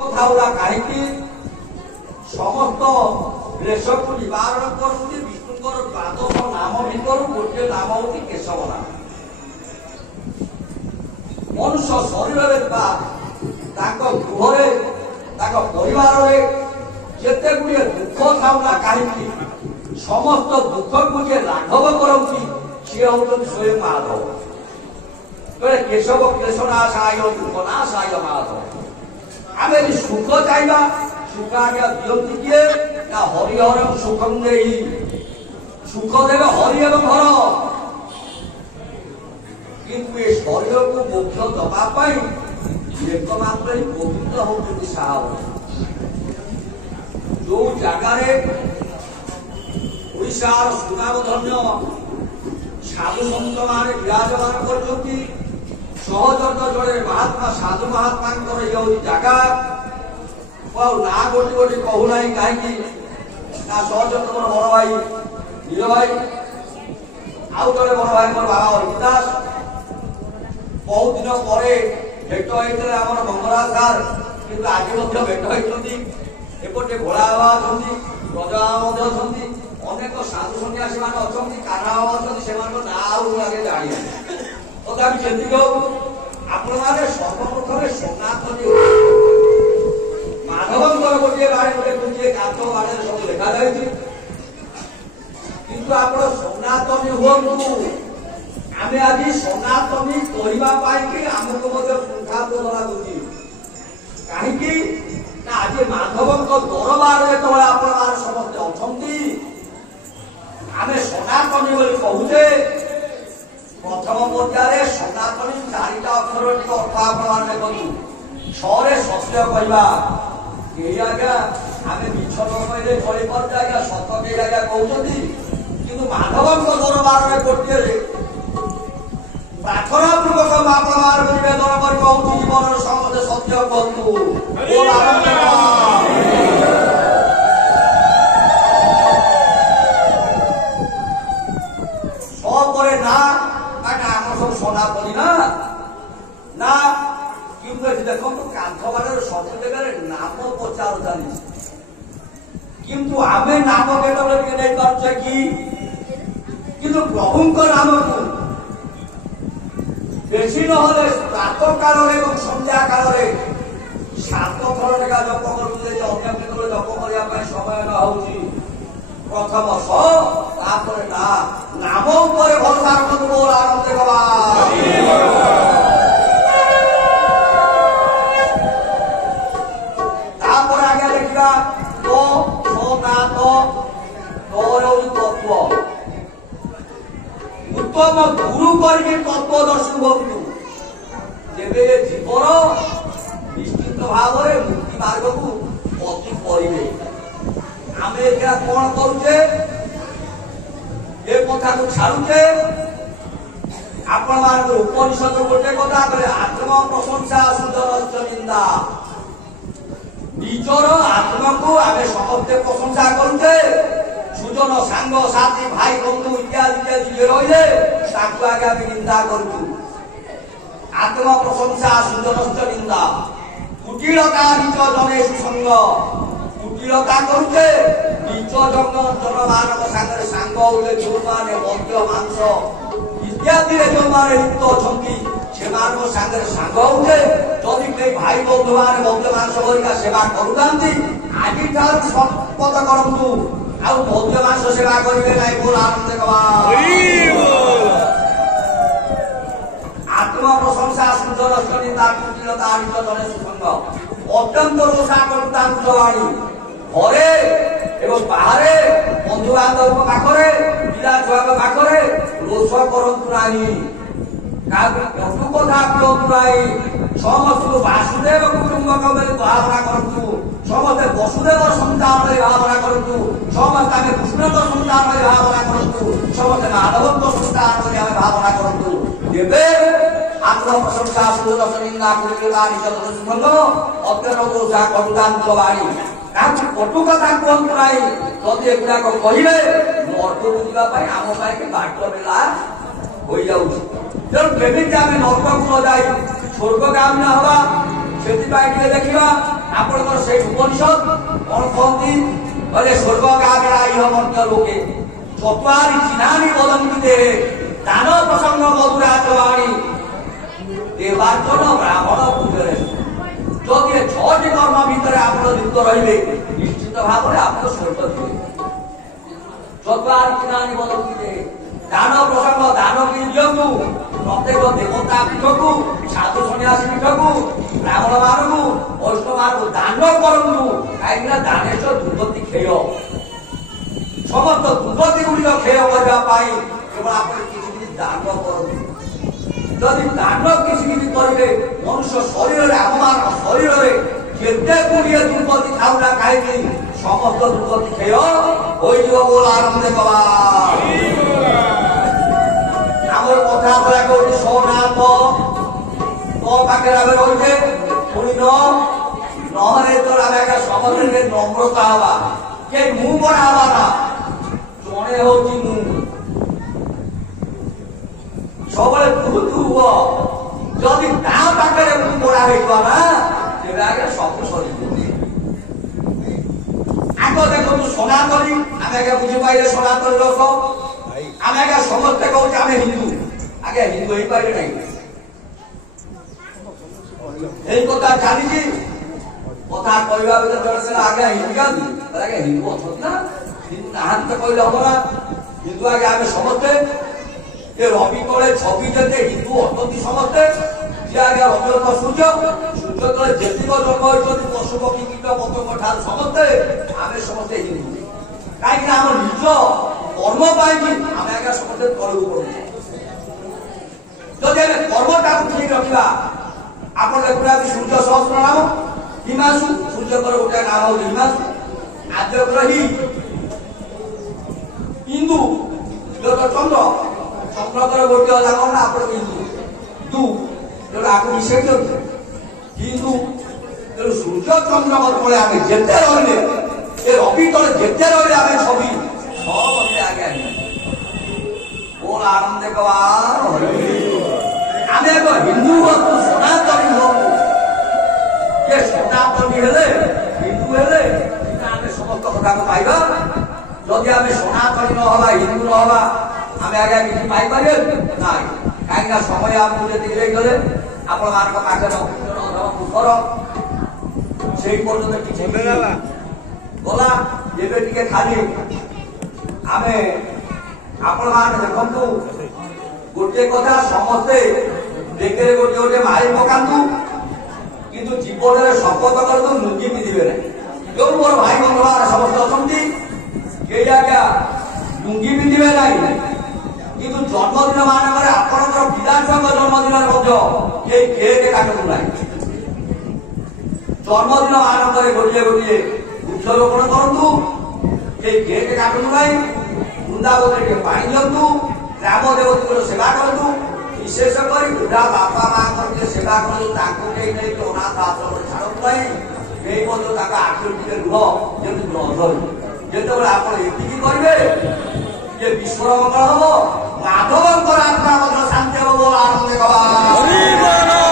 कहीं समस्त क्लेश को निवारण करते विष्णुकर द्वादश नाम भितर गोटे नाम हूँ केशव नाम। मनुष्य शरीर गृह परिवार जिते गुड़े दुख थाऊला कहीं समस्त दुख को जे लाघव करती सी हूँ स्वयं माधव। केशव क्लेशनाशाय दुखनाशाय माधव। आम सुख चाहिए सुख आज्ञा दिखती किए ना हरिहर सुखम दे सुख देवे हरि एवं हर किंतु ये शरीर को मोक्ष दवाई एकमात्र ही पवित्र होती साहब। जो जगार ओडार सुनामधन्य साधु सत मान विराजमान कर सहजत जड़े महात्मा साधु महात्मा ये जगह ना गोटे गोटे कहूना कहीं सहजत मोर बड़ भाई नील भाई आउ जड़े बड़ भाई मोर बाबा हरिदास बहुत दिन पर भेट होते आम मंगला सार कि आज भेट होती एपटे भोला बाबा अच्छा रजा बाबा अच्छा अनेक साधु सन्यासी मान अच्छा कान्हा बाबा अच्छा ना आगे जाणी तथापि जेति आपण मैंने सर्वप्रथम सनातनी माधवंकर गोटे बाड़े गोटे गोटे कांथ बाड़े सब देखा जाए किंतु आप सनातनी हूँ आम आज सनातनी करने आमको पुंखा प्रदान दूसरी कहीं आज माधवंक दरबार जो आप समस्ते अच्छा आम सनातनी बोली कहूचे प्रथम पर्याय सनातनी चारिटा अक्षर अर्थ आप देखु छे सत्य कहवा यही आज्ञा आम मिछ न कहले चली पारे आज्ञा सत के आज्ञा कहते कि माधव दरबार में गोटे प्रार्थना पूर्वक मापमार निवेदन कर कहूँ जीवन समझे सत्य कहतु सपरे ना सब सनातनी ना ना किंतु देखो कांथ बाड़े सब जगह नाम प्रचार चली किंतु आम नाम केतबले नहीं पारे कि प्रभु नाम को बेसी ना प्रातः काल संध्या काल 7 थर लेखा जप करुले अन्य केतबले जप करने समय न हो प्रथम सपर ना नाम उपर भरोसा रखु बोल आनंद आगे देखा तो सोनाथ तत्व उत्तम गुरु करके तत्वदर्शी बंधु जेबे जीवन निश्चित भाव में मुक्ति मार्ग को पति करे आम कौन करुचे ये कथा को छाड़ुचे आपण उपनिषद गोटे कथा कहे आत्म प्रशंसा सुजन निंदा निजर आत्मा को आम समस्ते प्रशंसा करुचे सुजन सांग साथी भाई बंधु इत्यादि इत्यादि जे रही आगे आम निंदा करूँ आत्म प्रशंसा सुजन निंदा कुटिलता निज जने सुसंग कुटिलता करुचे निज जन मानव सागर सांग होले जो माने मद्य मांस इत्यादि जो माने लिप्त अच्छा से सागर सांग होते जदि कई भाई बंधु मान मद्य मांस का सेवा करूँ आज शपथ करूँ आउ मद्य मांस सेवा करेंगे ना बोल आनंद आत्म प्रशंसा सुंदर निंदा कुटिलता निज जने सुसंग अत्यंत रोषा करुता वाणी घरे एवं बाहर बंधु बांधव पाखे पिला छुआ पाखे रोष करतु ना कटु कथा कहतु ना समस्त वासुदेव कुटुंबक भावना करूँ समस्ते वसुदेव संतान भावना करूँ समस्त आम कृष्ण संतान भावना करूँ समस्ते माधव संतान भावना करूँ एवं आत्म प्रशंसा सुदर्शन निंदा कुटिलता निज सुसंग अत्यंत रोषा करुता वाणी कटु कथा कहतु ना जदि एगुड़ाक कहे नर्क को जावाई आम बाट मेला हो जाऊँ तेणु केमी आम नर्क को न जा स्वर्ग काम न हवा ସେଥିପାଇଁ ଟିକେ ଦେଖିବା ଆପଣଙ୍କର ସେଇ ଉପନିଷଦ କଣ କହନ୍ତି କହିଲେ ସ୍ୱର୍ଗ ଗାଗରା ଇହ ମର୍ତ୍ତ୍ୟ ଲୋକେ ଚତ୍ୱାରି ଚିହ୍ନାନି ବଦନ୍ତି ଦେହେ ଦାନ ପ୍ରସଙ୍ଗ ମଧୁରା ଚବାଣୀ ଦେବାର୍ଜନ ବ୍ରାହ୍ମଣ ପୂଜରେ ଯଦି ଛଅଟି କର୍ମ ଭିତରେ ଆପଣ ଲିପ୍ତ ରହିବେ ନିଶ୍ଚିତ ଭାବରେ ଆପଣ ସ୍ୱର୍ଗ ଯିବେ। ଚତ୍ୱାରି ଚିହ୍ନାନି ବଦନ୍ତି ଦେହେ ଦାନ ପ୍ରସଙ୍ଗ ଦାନ କିଣି ଦିଅନ୍ତୁ ପ୍ରତ୍ୟେକ ଦେବତା ପୀଠକୁ ସାଧୁ ସନ୍ନ୍ୟାସୀ ପୀଠକୁ ବ୍ରାହ୍ମଣ ମାନଙ୍କୁ ବୈଷ୍ଣବ ମାନଙ୍କୁ ଦାନ କରନ୍ତୁ କାହିଁକିନା ଦାନେଶ ଦୁର୍ଗତି କ୍ଷୟ ସମସ୍ତ ଦୁର୍ଗତି ଗୁଡ଼ିକ କ୍ଷୟ କରିବା ପାଇଁ କେବଳ ଆପଣ କିଛି କିଛି ଦାନ କରନ୍ତୁ। ଯଦି ଦାନ କିଛି କିଛି କରିବେ ମନୁଷ୍ୟ ଶରୀରରେ ଆମମାନଙ୍କ ଶରୀରରେ ଯେତେ ଗୁଡ଼ିଏ ଦୁର୍ଗତି ଥାଉ ନା କାହିଁକି ସମସ୍ତ ଦୁର୍ଗତି କ୍ଷୟ ହୋଇଯିବ ବୋଲ ଆନନ୍ଦ କବା। ଆମର କଥାବାର୍ତ୍ତା କହୁଛି ସୋନାଥ ତୋ ପାଖରେ ଆମେ ରହୁଛେ ପୁଣି ନହେଲେ ତ ଆମେ ସମସ୍ତେ ନମ୍ରତା ହବା କେ ମୁଁ ବଡ ହବା ନା ଜଣେ ହଉଛି ମୁଁ ସବୁବେଳେ ତୁ ହୁଅ ଯଦି ତା ପାଖରେ ମୁଁ ବଡା ହେଇଯିବା ନା ତେବେ ଆଜ୍ଞା ସବୁ ସରିଯିବ। ଆଗ ଦେଖନ୍ତୁ ସନାତନୀ ଆମେ ଆଜ୍ଞା ବୁଝିପାରିଲେ ସନାତନୀ ଲୋକ ଆମେ ଆଜ୍ଞା ସମସ୍ତେ କହୁଛେ ଆମେ ହିନ୍ଦୁ ଆଜ୍ଞା ହିନ୍ଦୁ ହେଇପାରିବେ ନାହିଁ এই কথা জানিছি কথা কইবা বলে জনে আগে হিন্দু গান্ধী আগে হিন্দু অଛନ୍ତି না হিন্দু নাহান্ত কইলে হব না হিন্দু আগে আমি সমস্তে যে রবি তলে ছবি যেতে হিন্দু অଛନ୍ତି সমস্তে যে আগে রবি সূর্য সূর্য তলে যেতিক জন্ম হয়েছেন পশু পক্ষী কীট পতঙ্গ ঠার সমস্তে আমি সমস্তে হিন্দু কাହିଁକି ଆମ ନିଜ କର୍ମ ପାଇଁକି ଆମେ ଆଜ୍ଞା ସମସ୍ତେ ତଳକୁ ପଡୁଛେ। ଯଦି ଆମେ କର୍ମଟାକୁ ଠିକ ରଖିବା ଆପଣ ଦେଖୁନାହାନ୍ତି ସୂର୍ଯ୍ୟ ସହସ୍ର ନାମ ହିମାଂଶୁ ସୂର୍ଯ୍ୟଙ୍କର ଗୋଟେ ନାମ ହଉଛି ହିମାଂଶୁ ଆଦ୍ୟଗ୍ରହୀ ଇନ୍ଦୁ ଚନ୍ଦ୍ର ଚନ୍ଦ୍ରଙ୍କର ଗୋଟେ ହେଲା କଣ ନା ଆପଣ ଇନ୍ଦୁ ଦୁ ତେଣୁ ଆକୁ ମିଶେଇ ଦିଅନ୍ତୁ କିନ୍ତୁ ତେଣୁ ସୂର୍ଯ୍ୟ ଚନ୍ଦ୍ରଙ୍କର ତଳେ ଆମେ ଯେତେ ରହିଲେ ଏ ରବି ତଳେ ଯେତେ ରହିଲେ ଆମେ ଛବି ସମସ୍ତେ ଆଜ୍ଞା ବୋଲ ଆନନ୍ଦ କବା ଆମେ ଏକ ହିନ୍ଦୁ ହୁଅନ୍ତୁ ସନାତନୀ ହୁଅନ୍ତୁ ଯେ ସନାତନୀ ହେଲେ ହିନ୍ଦୁ ହେଲେ ଆମେ ସମସ୍ତ କଥାକୁ ପାଇବା। ଯଦି ଆମେ ସନାତନୀ ନ ହବା ହିନ୍ଦୁ ନ ହବା ଆମେ ଆଜ୍ଞା କିଛି ପାଇପାରିବେ ନାହିଁ କାହିଁକିନା ସମୟ ଆମକୁ ଯେତିକି ଦେଇଗଲେ ଆପଣମାନଙ୍କ ପାଖରେ ମୁଖର ସେଇ ପର୍ଯ୍ୟନ୍ତ କିଛି ଗଲା ଏବେ ଟିକେ ଖାଲି ଆମେ ଆପଣମାନେ ଦେଖନ୍ତୁ ଗୋଟିଏ କଥା ସମସ୍ତେ ବେକରେ ଗୋଟିଏ ଗୋଟିଏ ମାଳି ପକାନ୍ତୁ କିନ୍ତୁ ଜୀବନରେ ଶପଥ କରନ୍ତୁ ଲୁଙ୍ଗି ପିନ୍ଧିବେ ନାହିଁ। ଯୋଉ ମୋର ଭାଇ ବନ୍ଧୁମାନେ ସମସ୍ତେ ଅଛନ୍ତି କେହି ଆଜ୍ଞା ଲୁଙ୍ଗି ପିନ୍ଧିବେ ନାହିଁ କିନ୍ତୁ ଜନ୍ମଦିନ ମାନଙ୍କରେ ଆପଣଙ୍କର ପିଲାଛୁଆଙ୍କ ଜନ୍ମଦିନରେ ମଧ୍ୟ କେହି କେକ୍ କାଟନ୍ତୁ ନାହିଁ। ଜନ୍ମଦିନ ମାନଙ୍କରେ ଗୋଟିଏ ଗୋଟିଏ ବୃକ୍ଷରୋପଣ କରନ୍ତୁ କେହି କେକ୍ କାଟନ୍ତୁ ନାହିଁ ବୃନ୍ଦାବନରେ ଟିକେ ପାଣି ଦିଅନ୍ତୁ ଗ୍ରାମ ଦେବତୀଙ୍କର ସେବା କରନ୍ତୁ ବିଶେଷ କରି ବୁଢା ବାପା ମାଙ୍କର ଟିକେ ସେବା କରନ୍ତୁ ତାଙ୍କୁ କେହି ନେଇକି ଅନାଥ ଆଶ୍ରମରେ ଛାଡ଼ନ୍ତୁ ନାହିଁ କେହି ମଧ୍ୟ ତାଙ୍କ ଆଖିରୁ ଟିକେ ରୁହ ଯେମିତି ନ ଧରୁ ଯେତେବେଳେ ଆପଣ ଏତିକି କରିବେ ଯେ ବିଶ୍ୱର ମଙ୍ଗଳ ହବ ମାଧବଙ୍କର ଆତ୍ମା ମଧ୍ୟ ଶାନ୍ତି ହବ ଆନନ୍ଦ ହବା।